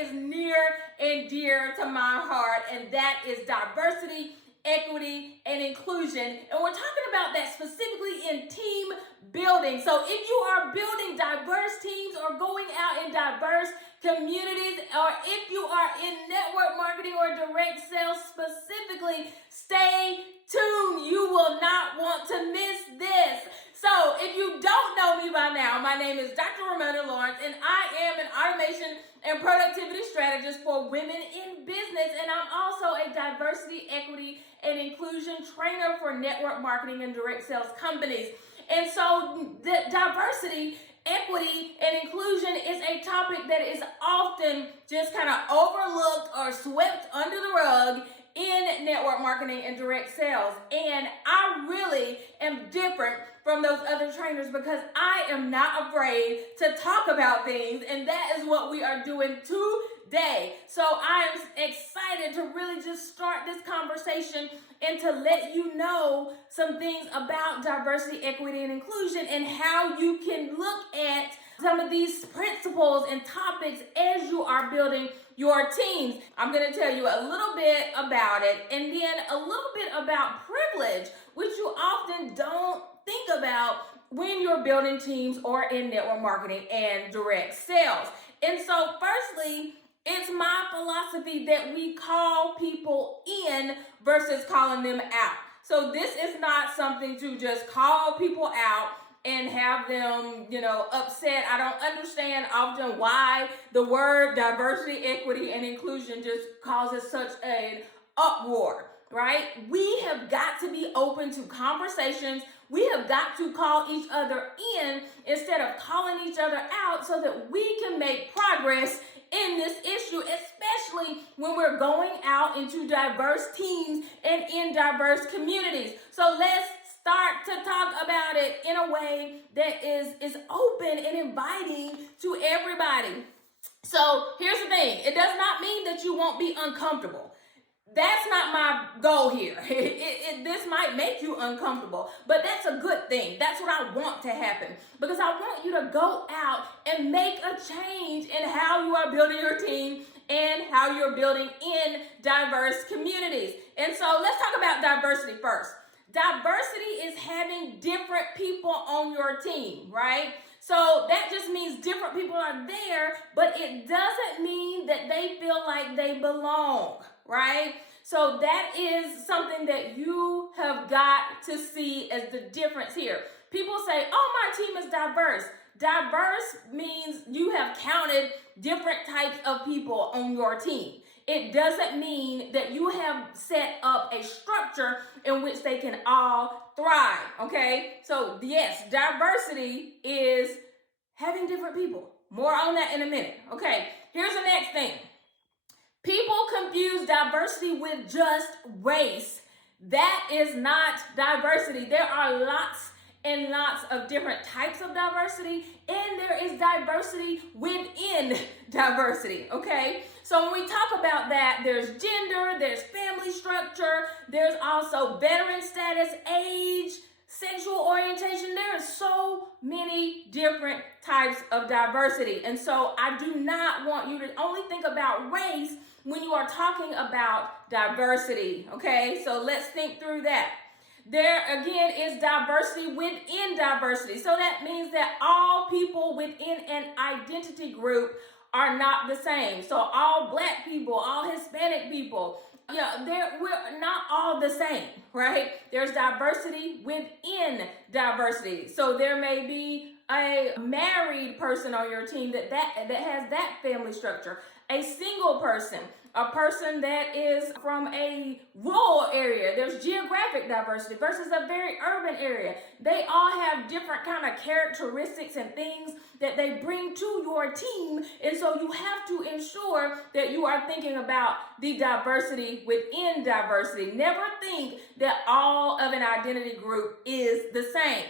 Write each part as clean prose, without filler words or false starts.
is near and dear to my heart, and that is diversity, equity, and inclusion. And we're talking about that specifically in team building. So if you are building diverse teams or going out in diverse communities, or if you are in network marketing or direct sales specifically, stay tuned. You will not want to miss this. So if you don't know me by now, my name is Dr. Raymona Lawrence, and I am an automation and productivity strategist for women in business. And I'm also a diversity, equity, and inclusion trainer for network marketing and direct sales companies. And so the diversity, equity, and inclusion is a topic that is often just kind of overlooked or swept under the rug in network marketing and direct sales. And I really am different from those other trainers because I am not afraid to talk about things, and that is what we are doing today. So I am excited to really just start this conversation and to let you know some things about diversity, equity, and inclusion, and how you can look at some of these principles and topics as you are building your teams. I'm going to tell you a little bit about it, and then a little bit about privilege, which you often don't think about when you're building teams or in network marketing and direct sales. And so firstly, it's my philosophy that we call people in versus calling them out. So this is not something to just call people out and have them, upset. I don't understand often why the word diversity, equity, and inclusion just causes such an uproar, right? We have got to be open to conversations. We have got to call each other in instead of calling each other out so that we can make progress in this issue, especially when we're going out into diverse teams and in diverse communities. So let's start to talk about it in a way that is open and inviting to everybody. So here's the thing. It does not mean that you won't be uncomfortable. That's not my goal here. This might make you uncomfortable, but that's a good thing. That's what I want to happen, because I want you to go out and make a change in how you are building your team and how you're building in diverse communities. And so let's talk about diversity first. Diversity is having different people on your team, right? So that just means different people are there, but it doesn't mean that they feel like they belong, right? So that is something that you have got to see as the difference here. People say, oh, my team is diverse. Diverse means you have counted different types of people on your team. It doesn't mean that you have set up a structure in which they can all thrive, okay? So yes, diversity is having different people. More on that in a minute. Okay, here's the next thing. People confuse diversity with just race. That is not diversity. There are lots and lots of different types of diversity, and there is diversity within diversity, okay? So when we talk about that, there's gender, there's family structure, there's also veteran status, age, sexual orientation. There are so many different types of diversity. And so I do not want you to only think about race when you are talking about diversity, okay? So let's think through that. There again is diversity within diversity. So that means that all people within an identity group are not the same. So all Black people, all Hispanic people, we're not all the same, right? There's diversity within diversity. So there may be a married person on your team that has that family structure, a single person, a person that is from a rural area. There's geographic diversity versus a very urban area. They all have different kind of characteristics and things that they bring to your team. And so you have to ensure that you are thinking about the diversity within diversity. Never think that all of an identity group is the same.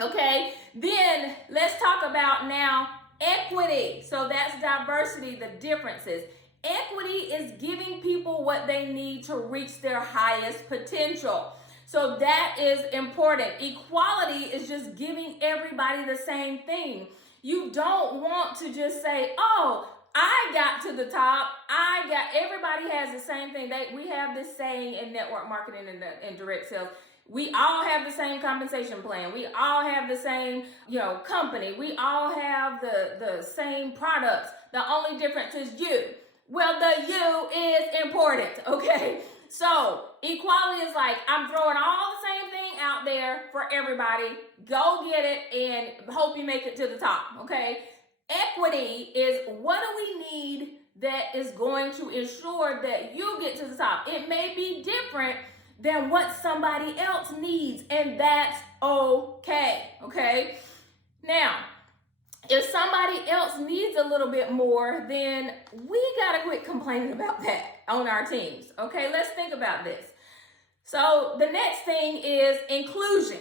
Okay, then let's talk about now equity. So that's diversity, the differences. Equity is giving people what they need to reach their highest potential. So that is important. Equality is just giving everybody the same thing. You don't want to just say, oh, I got to the top. Everybody has the same thing. We have this saying in network marketing and direct sales. We all have the same compensation plan. We all have the same, company. We all have the same products. The only difference is you. Well, the you is important, okay? So equality is like, I'm throwing all the same thing out there for everybody. Go get it and hope you make it to the top, okay? Equity is, what do we need that is going to ensure that you get to the top? It may be different than what somebody else needs, and that's okay, okay? Now, if somebody else needs a little bit more, then we gotta quit complaining about that on our teams, okay? Let's think about this. So the next thing is inclusion.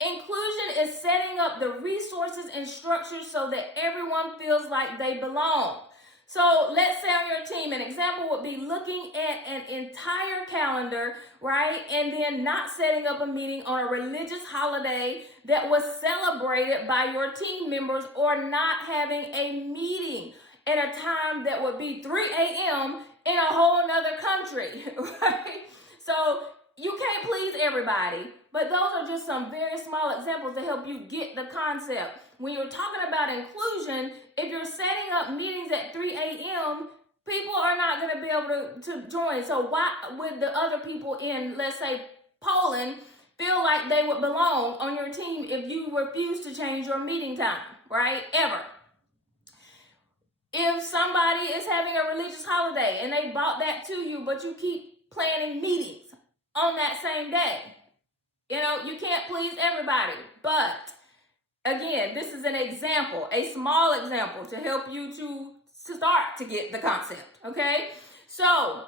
Inclusion is setting up the resources and structures so that everyone feels like they belong. So let's say on your team, an example would be looking at an entire calendar, right? And then not setting up a meeting on a religious holiday that was celebrated by your team members, or not having a meeting at a time that would be 3 a.m. in a whole nother country, right? So you can't please everybody, but those are just some very small examples to help you get the concept. When you're talking about inclusion, if you're setting up meetings at 3 a.m., people are not going to be able to join. So why would the other people in, let's say, Poland feel like they would belong on your team if you refuse to change your meeting time, right? Ever. If somebody is having a religious holiday and they bought that to you, but you keep planning meetings on that same day, you can't please everybody. But again, this is an example, a small example to help you to start to get the concept, okay? So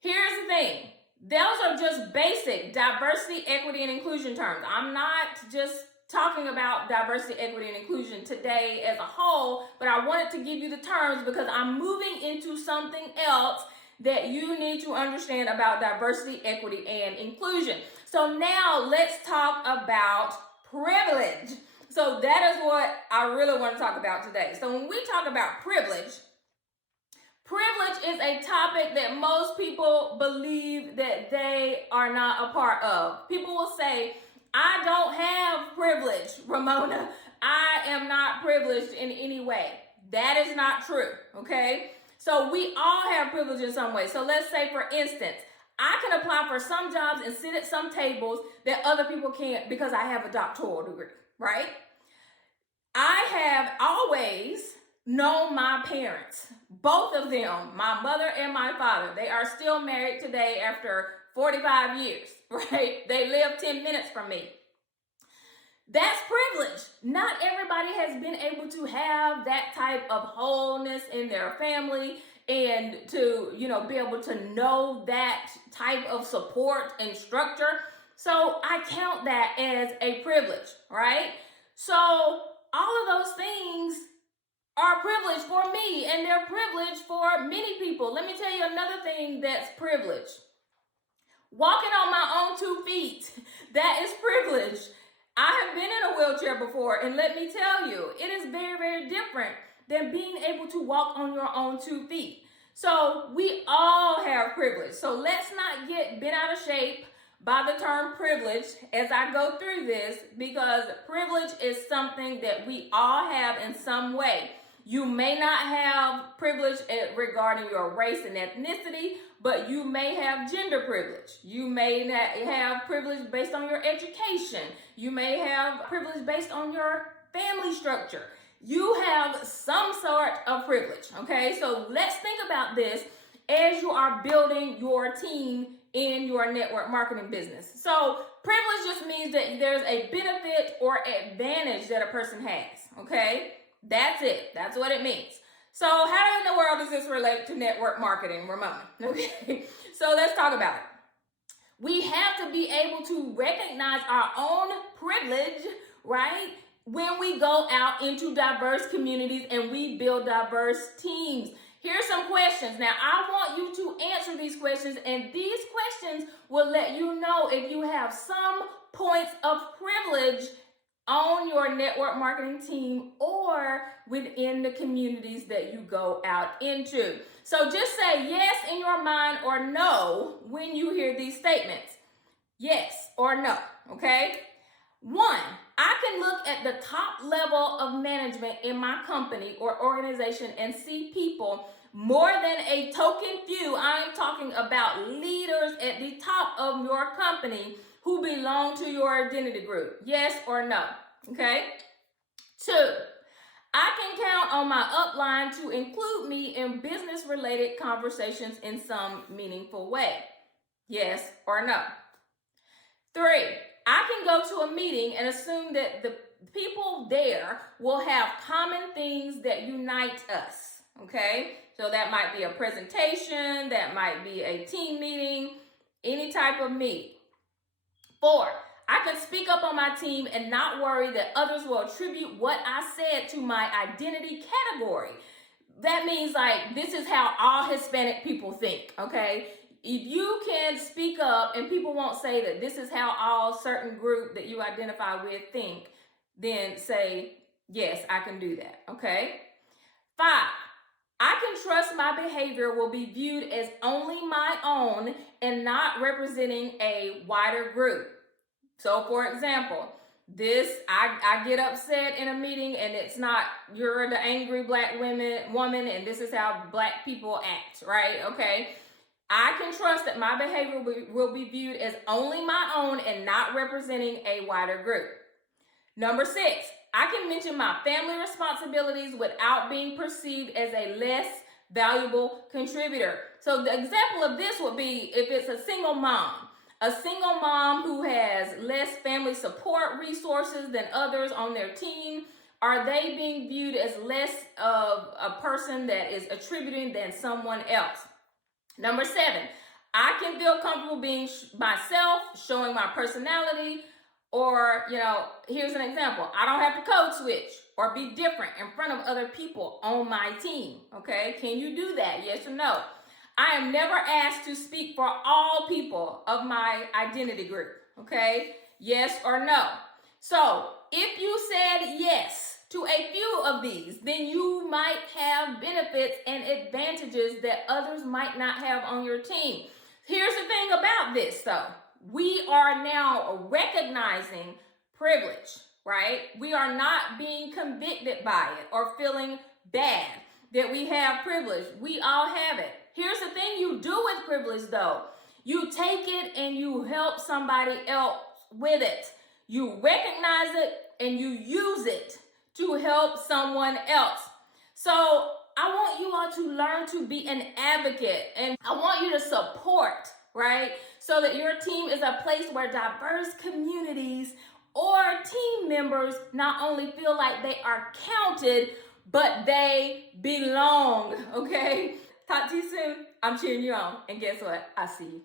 here's the thing. Those are just basic diversity, equity, and inclusion terms. I'm not just talking about diversity, equity, and inclusion today as a whole, but I wanted to give you the terms because I'm moving into something else that you need to understand about diversity, equity, and inclusion. So now let's talk about privilege. So that is what I really want to talk about today. So when we talk about privilege is a topic that most people believe that they are not a part of. People will say, I don't have privilege, Raymona. I am not privileged in any way. That is not true, okay? So we all have privilege in some way. So let's say, for instance, I can apply for some jobs and sit at some tables that other people can't because I have a doctoral degree, right? I have always known my parents, both of them, my mother and my father. They are still married today after 45 years, right? They live 10 minutes from me. That's privilege. Not everybody has been able to have that type of wholeness in their family and to, be able to know that type of support and structure. So I count that as a privilege, right? So all of those things are privilege for me, and they're privilege for many people. Let me tell you another thing that's privilege. Walking on my own 2 feet, that is privilege. I have been in a wheelchair before, and let me tell you, it is very, very different than being able to walk on your own 2 feet. So we all have privilege. So let's not get bent out of shape by the term privilege as I go through this, because privilege is something that we all have in some way. You may not have privilege regarding your race and ethnicity, but you may have gender privilege. You may not have privilege based on your education. You may have privilege based on your family structure. You have some sort of privilege, okay? So let's think about this as you are building your team in your network marketing business. So privilege just means that there's a benefit or advantage that a person has, okay? That's it. That's what it means. So how in the world does this relate to network marketing, Raymona? Okay, so let's talk about it. We have to be able to recognize our own privilege, right? When we go out into diverse communities and we build diverse teams. Here's some questions. Now, I want you to answer these questions, and these questions will let you know if you have some points of privilege on your network marketing team or within the communities that you go out into. So just say yes in your mind or no when you hear these statements. Yes or no, okay? 1, I can look at the top level of management in my company or organization and see people more than a token few. I'm talking about leaders at the top of your company who belong to your identity group. Yes or no, okay? 2, I can count on my upline to include me in business-related conversations in some meaningful way. Yes or no? 3, I can go to a meeting and assume that the people there will have common things that unite us, okay? So that might be a presentation, that might be a team meeting, any type of meeting. 4, I can speak up on my team and not worry that others will attribute what I said to my identity category. That means like, this is how all Hispanic people think, okay? If you can speak up and people won't say that this is how all certain group that you identify with think, then say, yes, I can do that, okay? 5, I can trust my behavior will be viewed as only my own and not representing a wider group. So for example, I get upset in a meeting and it's not, you're the angry black woman and this is how black people act, right? Okay. I can trust that my behavior will be viewed as only my own and not representing a wider group. Number 6, I can mention my family responsibilities without being perceived as a less valuable contributor. So the example of this would be if it's a single mom who has less family support resources than others on their team. Are they being viewed as less of a person that is attributing than someone else? Number 7, I can feel comfortable being myself, showing my personality, or, here's an example. I don't have to code switch or be different in front of other people on my team, okay? Can you do that, yes or no? I am never asked to speak for all people of my identity group, okay? Yes or no? So, if you said yes to a few of these, then you might have benefits and advantages that others might not have on your team. Here's the thing about this, though. We are now recognizing privilege, right? We are not being convicted by it or feeling bad that we have privilege. We all have it. Here's the thing you do with privilege, though. You take it and you help somebody else with it. You recognize it and you use it to help someone else. So I want you all to learn to be an advocate, and I want you to support, right? So that your team is a place where diverse communities or team members not only feel like they are counted, but they belong, okay? Talk to you soon. I'm cheering you on. And guess what? I see you.